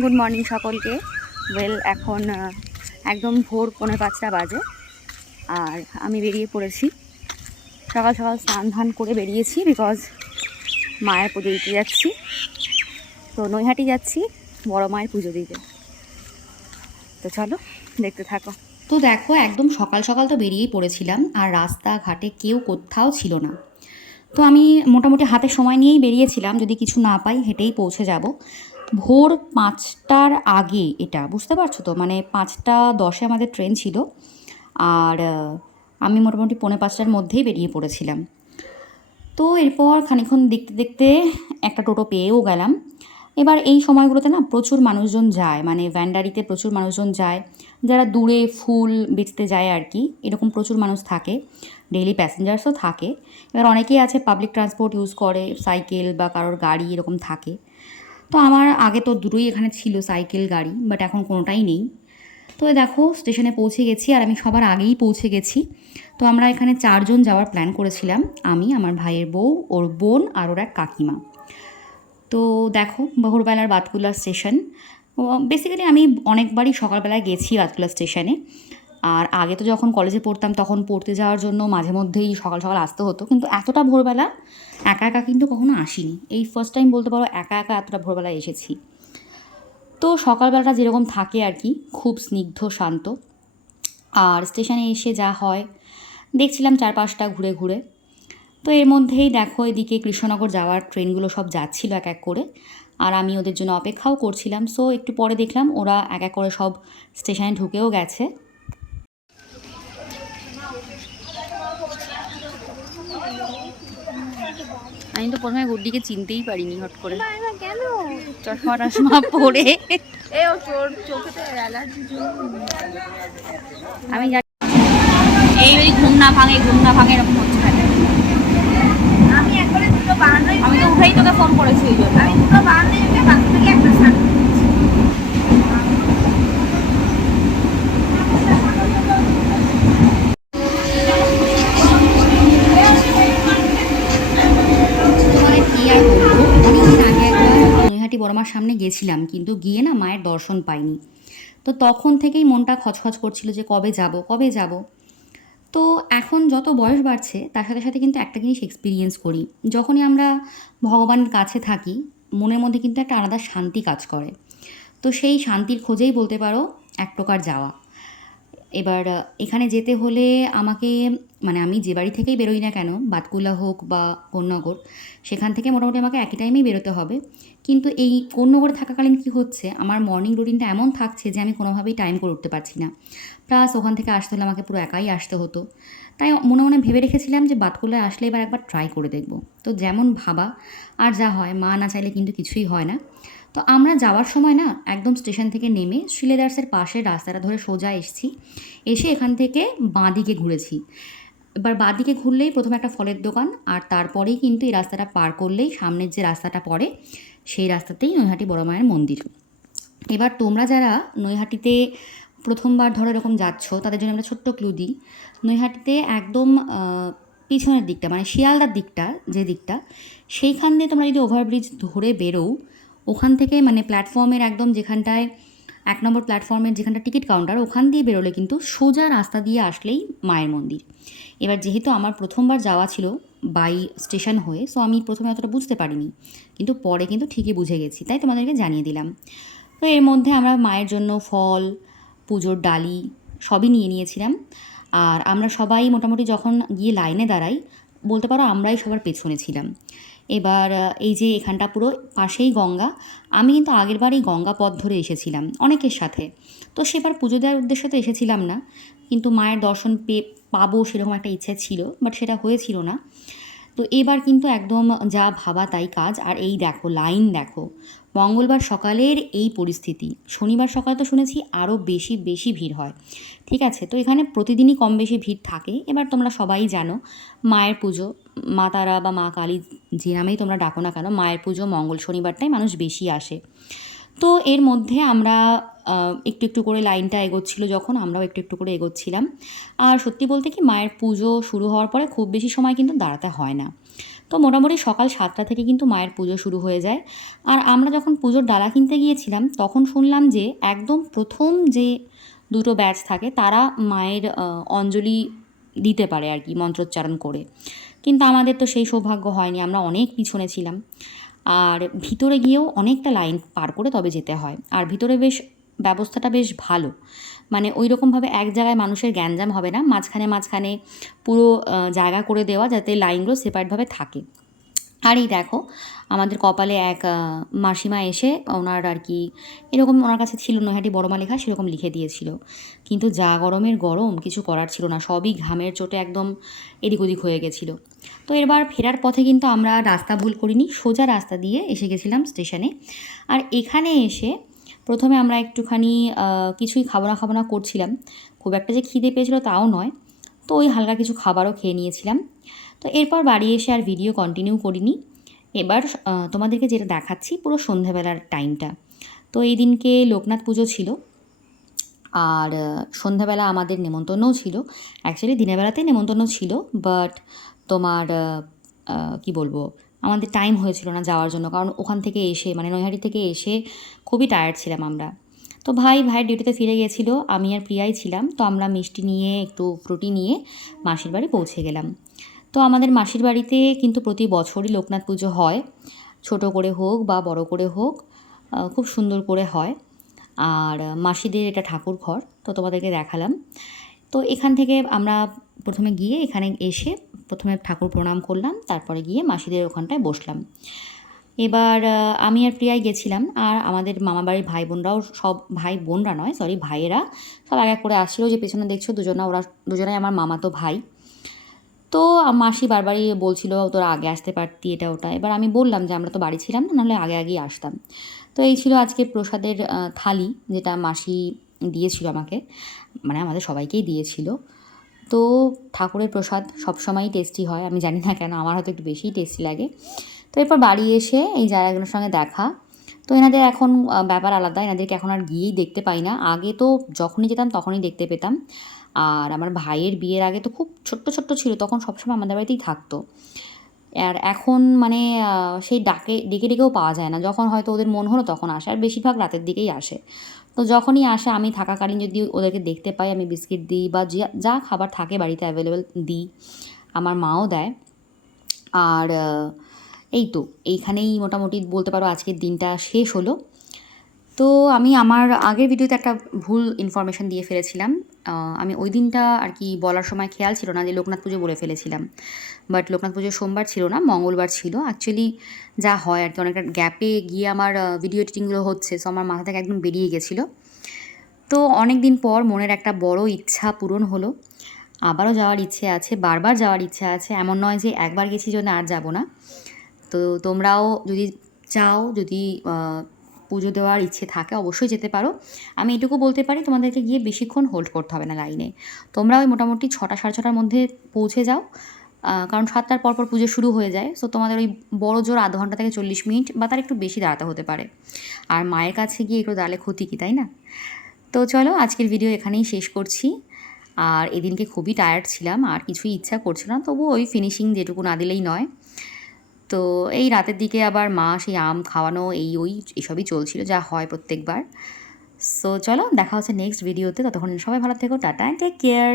Good morning সকলকে। Well এখন একদম ভোর পৌনে পাঁচটা বাজে। আর আমি বেরিয়ে পড়েছি। সকাল সকাল স্নান ধান করে বেরিয়েছি বিকজ মায়ের পুজো দিতে যাচ্ছি। তো নৈহাটি যাচ্ছি বড় মায়ের পুজো দিতে। তো চলো, দেখতে থাকো। তো দেখো, একদম সকাল সকাল তো বেরিয়েই পড়েছিলাম, আর রাস্তাঘাটে কেউ কোথাও ছিল না। তো আমি মোটামুটি হাতে সময় নিয়েই বেরিয়েছিলাম, যদি কিছু না পাই হেঁটেই পৌঁছে যাব। ভোর পাঁচটার আগে এটা, বুঝতে পারছ তো? মানে পাঁচটা দশে আমাদের ট্রেন ছিল আর আমি মোটামুটি পৌনে পাঁচটার মধ্যেই বেরিয়ে পড়েছিলাম। তো এরপর খানিক্ষণ দেখতে দেখতে একটা টোটো পেয়েও গেলাম। এবার এই সময়গুলোতে না প্রচুর মানুষজন যায় মানে ভ্যান্ডারিতে প্রচুর মানুষজন যায়। যারা দূরে ফুল বেচতে যায় আর কি, এরকম প্রচুর মানুষ থাকে ডেইলি প্যাসেঞ্জার্সও থাকে। এবার অনেকেই আছে পাবলিক ট্রান্সপোর্ট ইউজ করে সাইকেল বা কারোর গাড়ি এরকম থাকে। তো আমার আগে তো দুটোই এখানে ছিল সাইকেল, গাড়ি বাট এখন কোনোটাই নেই। তো দেখো, স্টেশনে পৌঁছে গেছি আর আমি সবার আগেই পৌঁছে গেছি। তো আমরা এখানে চারজন যাওয়ার প্ল্যান করেছিলাম, আমি, আমার ভাইয়ের বউ, ওর বোন আর ওর এক কাকিমা। তো দেখো ভোরবেলার বাতকুলা স্টেশন। বেসিক্যালি আমি অনেকবারই সকালবেলায় গেছি বাতকুলা স্টেশনে। আর আগে তো যখন কলেজে পড়তাম, তখন পড়তে যাওয়ার জন্য মাঝে মধ্যেই সকাল সকাল আসতে হতো। কিন্তু এতটা ভোরবেলা একা একা কিন্তু কখনো আসিনি। এই ফার্স্ট টাইম বলতে পারো একা একা এতটা ভোরবেলা এসেছি। তো সকালবেলাটা যেরকম থাকে আর কি, খুব স্নিগ্ধ, শান্ত। আর স্টেশনে এসে যা হয়, দেখছিলাম চারপাশটা ঘুরে ঘুরে। তো এর মধ্যেই দেখো এদিকে কৃষ্ণনগর যাওয়ার ট্রেনগুলো সব যাচ্ছিল এক এক করে। আর আমি ওদের জন্য অপেক্ষাও করছিলাম। সো একটু পরে দেখলাম ওরা এক এক করে সব স্টেশনে ঢুকেও গেছে। আমি তো প্রথমে গুড্ডিকে চিনতেই পারিনি হট করে। চশমা টশমা পরে আমি এই ওই ঘুম না ভাঙে ঘুম না ভাঙে এরকম হচ্ছে আমি তো উঠেই তোকে ফোন করেছি ওই জন্য। আমি দুটো বানানোই ভেবে বাকি থেকে একটা শাক মানে কি আর বলব অনেকদিন আগে একবার নৈহাটি বড়মার সামনে গেছিলাম, কিন্তু গিয়ে না মায়ের দর্শন পাইনি। তো তখন থেকেই মনটা খচখচ করছিল যে কবে যাব কবে যাব। তো এখন যত বয়স বাড়ছে, তার সাথে সাথে কিন্তু একটা জিনিস এক্সপিরিয়েন্স করি। যখনই আমরা ভগবানের কাছে থাকি, মনের মধ্যে কিন্তু একটা আলাদা শান্তি কাজ করে। তো সেই শান্তির খোঁজেই বলতে পারো এক প্রকার যাওয়া। এবার এখানে যেতে হলে আমাকে মানে আমি যে বাড়ি থেকেই বেরোই না কেন, বাতকুলা হোক বা কোন্নগর, সেখান থেকে মোটামুটি আমাকে একই টাইমেই বেরোতে হবে। কিন্তু এই কোন্নগরে থাকাকালীন কি হচ্ছে, আমার মর্নিং রুটিনটা এমন থাকছে যে আমি কোনোভাবেই টাইম করে উঠতে পারছি না। প্লাস ওখান থেকে আসতে হলে আমাকে পুরো একাই আসতে হতো। তাই মনে মনে ভেবে রেখেছিলাম যে বাতকুলায় আসলে এবার একবার ট্রাই করে দেখব। তো যেমন ভাবা, আর যা হয়, মা না চাইলে কিন্তু কিছুই হয় না। তো আমরা যাওয়ার সময় না একদম স্টেশন থেকে নেমে শ্রীলেদার্সের পাশে রাস্তাটা ধরে সোজা এসেছি। এসে এখান থেকে বাঁদিকে ঘুরেছি। এবার বাঁদিকে ঘুরলেই প্রথমে একটা ফলের দোকান আর তারপরেই কিন্তু এই রাস্তাটা পার করলেই সামনের যে রাস্তাটা পড়ে, সেই রাস্তাতেই নৈহাটি বড় মায়ের মন্দির। এবার তোমরা যারা নৈহাটিতে প্রথমবার ধরো এরকম যাচ্ছ, তাদের জন্য আমরা ছোট্ট ক্লু দিই। নৈহাটিতে একদম পিছনের দিকটা মানে শিয়ালদার দিকটা, যে দিকটা, সেইখান দিয়ে তোমরা যদি ওভারব্রিজ ধরে বেরো ওখান থেকে মানে প্ল্যাটফর্মের একদম যেখানটায়, এক নম্বর প্ল্যাটফর্মের যেখানটা টিকিট কাউন্টার ওখান দিয়ে বেরোলে কিন্তু সোজা রাস্তা দিয়ে আসলেই মায়ের মন্দির। এবার যেহেতু আমার প্রথমবার যাওয়া ছিল বাই স্টেশন হয়ে সো আমি প্রথমে অতটা বুঝতে পারিনি। কিন্তু পরে কিন্তু ঠিকই বুঝে গেছি, তাই তোমাদেরকে জানিয়ে দিলাম। তো এর মধ্যে আমরা মায়ের জন্য ফল, পুজোর ডালি সবই নিয়ে নিয়েছিলাম। আর আমরা সবাই মোটামুটি যখন গিয়ে লাইনে দাঁড়াই, বলতে পারো আমরাই সবার পেছনে ছিলাম। এবার এই যে এখানটা পুরো পাশেই গঙ্গা, আমি কিন্তু আগের বার এই গঙ্গা পথ ধরে এসেছিলাম অনেকের সাথে। তো সেবার পুজো দেওয়ার উদ্দেশ্যে তো এসেছিলাম না, কিন্তু মায়ের দর্শন পেয়ে পাবো সেরকম একটা ইচ্ছা ছিল বাট সেটা হয়েছিল না। তো এবার কিন্তু একদম যা ভাবা তাই কাজ। আর এই দেখো, লাইন দেখো, মঙ্গলবার সকালের এই পরিস্থিতি। শনিবার সকাল তো শুনেছি আরও বেশি বেশি ভিড় হয়। ঠিক আছে, তো এখানে প্রতিদিনই কম বেশি ভিড় থাকে। এবার তোমরা সবাই জানো, মায়ের পুজো, মা তারা বা মা কালী যে নামেই তোমরা ডাকো না কেন, মায়ের পুজো মঙ্গল শনিবারটাই মানুষ বেশি আসে। তো এর মধ্যে আমরা একটু একটু করে লাইনটা এগোচ্ছিল যখন আমরাও একটু একটু করে এগোচ্ছিলাম। আর সত্যি বলতে কি মায়ের পুজো শুরু হওয়ার পরে খুব বেশি সময় কিন্তু দাঁড়াতে হয় না। তো মোটামুটি সকাল সাতটা থেকে কিন্তু মায়ের পুজো শুরু হয়ে যায়। আর আমরা যখন পুজোর ডালা কিনতে গিয়েছিলাম, তখন শুনলাম যে একদম প্রথম যে দুটো ব্যাচ থাকে, তারা মায়ের অঞ্জলি দিতে পারে আর কি, মন্ত্রোচ্চারণ করে। কিন্তু আমাদের তো সেই সৌভাগ্য হয়নি, আমরা অনেক পিছনে ছিলাম। আর ভিতরে গিয়েও অনেকটা লাইন পার করে তবে যেতে হয়। আর ভিতরে বেশ ব্যবস্থাটা বেশ ভালো। মানে ওই রকমভাবে এক জায়গায় মানুষের গ্যাঞ্জাম হবে না, মাঝখানে মাঝখানে পুরো জায়গা করে দেওয়া যাতে লাইনগুলো সেপারেটভাবে থাকে। আর এই দেখো, আমাদের কপালে এক মাসিমা এসে ওনার আর কি, এরকম ওনার কাছে ছিল নৈহাটি বড়মা লেখা সেরকম লিখে দিয়েছিল। কিন্তু যা গরমের গরম, কিছু করার ছিল না, সবই ঘামের চোটে একদম এদিক ওদিক হয়ে গেছিল। তো এবার ফেরার পথে কিন্তু আমরা রাস্তা ভুল করিনি, সোজা রাস্তা দিয়ে এসে গেছিলাম স্টেশনে। আর এখানে এসে প্রথমে আমরা একটুখানি কিছুই খাব না খাব না করছিলাম। খুব একটা যে খিদে পেয়েছিলো তাও নয়। তো ওই হালকা কিছু খাবারও খেয়ে নিয়েছিলাম। তো এরপর বাড়ি এসে আর ভিডিও কন্টিনিউ করিনি। এবার তোমাদেরকে যেটা দেখাচ্ছি পুরো সন্ধেবেলার টাইমটা তো এই দিনকে লোকনাথ পুজো ছিল। আর সন্ধ্যাবেলা আমাদের নেমন্তন্নও ছিল। অ্যাকচুয়ালি দিনের বেলাতেই নেমন্তন্ন ছিল বাট তোমার কি বলব? আমাদের টাইম হয়েছিল না যাওয়ার জন্য। কারণ ওখান থেকে এসে মানে নৈহাটি থেকে এসে খুবই টায়ার্ড ছিলাম আমরা। তো ভাই, ভাইয়ের ডিউটিতে ফিরে গিয়েছিল আমি আর প্রিয়াই ছিলাম। তো আমরা মিষ্টি নিয়ে, একটু ফ্রুটি নিয়ে মাসির বাড়ি পৌঁছে গেলাম। তো আমাদের মাসির বাড়িতে কিন্তু প্রতি বছরই লোকনাথ পুজো হয়। ছোট করে হোক বা বড় করে হোক খুব সুন্দর করে হয়। আর মাসিদের এটা ঠাকুর ঘর, তো তোমাদেরকে দেখালাম। তো এখান থেকে আমরা প্রথমে গিয়ে এখানে এসে প্রথমে ঠাকুর প্রণাম করলাম, তারপরে গিয়ে মাসিদের ওখানটায় বসলাম। এবার আমি আর প্রিয়াই গেছিলাম, আর আমাদের মামাবাড়ির ভাই বোনরাও সব, ভাই বোনরা নয় সরি ভাইয়েরা সব এক এক করে আসছিল যে পেছনে দেখছ দুজনা, ওরা দুজনাই আমার মামাতো ভাই। তো মাসি বারবারই বলছিল, তোরা আগে আসতে পারতি এটা ওটা। এবার আমি বললাম যে, আমরা তো বাড়ি ছিলাম না, নাহলে আগে আগেই আসতাম। তো এই ছিল আজকে প্রসাদের থালি, যেটা মাসি দিয়েছিল আমাকে মানে আমাদের সবাইকেই দিয়েছিল। তো ঠাকুরের প্রসাদ সবসময়ই টেস্টি হয়। আমি জানি না কেন, আমার হয়তো একটু বেশিই টেস্টি লাগে। তো এরপর বাড়ি এসে এই জায়গাগুলোর সঙ্গে দেখা। তো এনাদের এখন ব্যাপার আলাদা। এনাদেরকে এখন আর গিয়েই দেখতে পাই না। আগে তো যখনই যেতাম তখনই দেখতে পেতাম। আর আমার ভাইয়ের বিয়ের আগে তো খুব ছোট্ট ছোট্ট ছিল। তখন সবসময় আমাদের বাড়িতেই থাকতো। আর এখন মানে সেই ডাকে, ডেকে ডেকেও পাওয়া যায় না। যখন হয়তো ওদের মন হলো তখন আসে। আর বেশিরভাগ রাতের দিকেই আসে। তো যখনই আসে, আমি থাকাকালীন যদি ওদেরকে দেখতে পাই, আমি বিস্কিট দিই বা যা- খাবার থাকে বাড়িতে অ্যাভেলেবেল দিই, আমার মাও দেয়। আর এই তো, এইখানেই মোটামুটি বলতে পারো আজকের দিনটা শেষ হলো। তো আমি আমার আগের ভিডিওতে একটা ভুল ইনফরমেশন দিয়ে ফেলেছিলাম। আমি ওই দিনটা আর কি বলার সময় খেয়াল ছিল না যে লোকনাথ পুজো বলে ফেলেছিলাম। বাট লোকনাথ পুজো সোমবার ছিল না, মঙ্গলবার ছিল। অ্যাকচুয়ালি যা হয় আর কি, অনেকটা গ্যাপে গিয়ে আমার ভিডিও এডিটিংগুলো হচ্ছে সো আমার মাথা থেকে একদম বেরিয়ে গেছিল। তো অনেক দিন পর মনের একটা বড় ইচ্ছা পূরণ হলো। আবারও যাওয়ার ইচ্ছে আছে, বারবার যাওয়ার ইচ্ছে আছে। এমন নয় যে একবার গেছি জন্য আর যাব না। তো তোমরাও যদি চাও, যদি পুজো দেওয়ার ইচ্ছে থাকে, অবশ্যই যেতে পারো। আমি এটুকু বলতে পারি, তোমাদেরকে গিয়ে বেশিক্ষণ হোল্ড করতে হবে না লাইনে তোমরা ওই মোটামুটি ছটা সাড়ে ছটার মধ্যে পৌঁছে যাও কারণ সাতটার পর পর পুজো শুরু হয়ে যায়। সো তোমাদের ওই বড় জোর আধ ঘণ্টা থেকে চল্লিশ মিনিট বা তার একটু বেশি দাঁড়াতে হতে পারে। আর মায়ের কাছে গিয়ে একটু দাঁড়ালে ক্ষতি কি, তাই না? তো চলো, আজকের ভিডিও এখানেই শেষ করছি। আর এদিনকে খুবই টায়ার্ড ছিলাম, আর কিছুই ইচ্ছা করছিল না তবু ওই ফিনিশিং যেটুকু না দিলেই নয়। তো এই রাতের দিকে আবার মা সেই আম খাওয়ানো, এই, ওই এসবই চলছিল যা হয় প্রত্যেকবার। সো চলো, দেখা হচ্ছে নেক্সট ভিডিওতে ততক্ষণ সবাই ভালো থেকো, টাটা টেক কেয়ার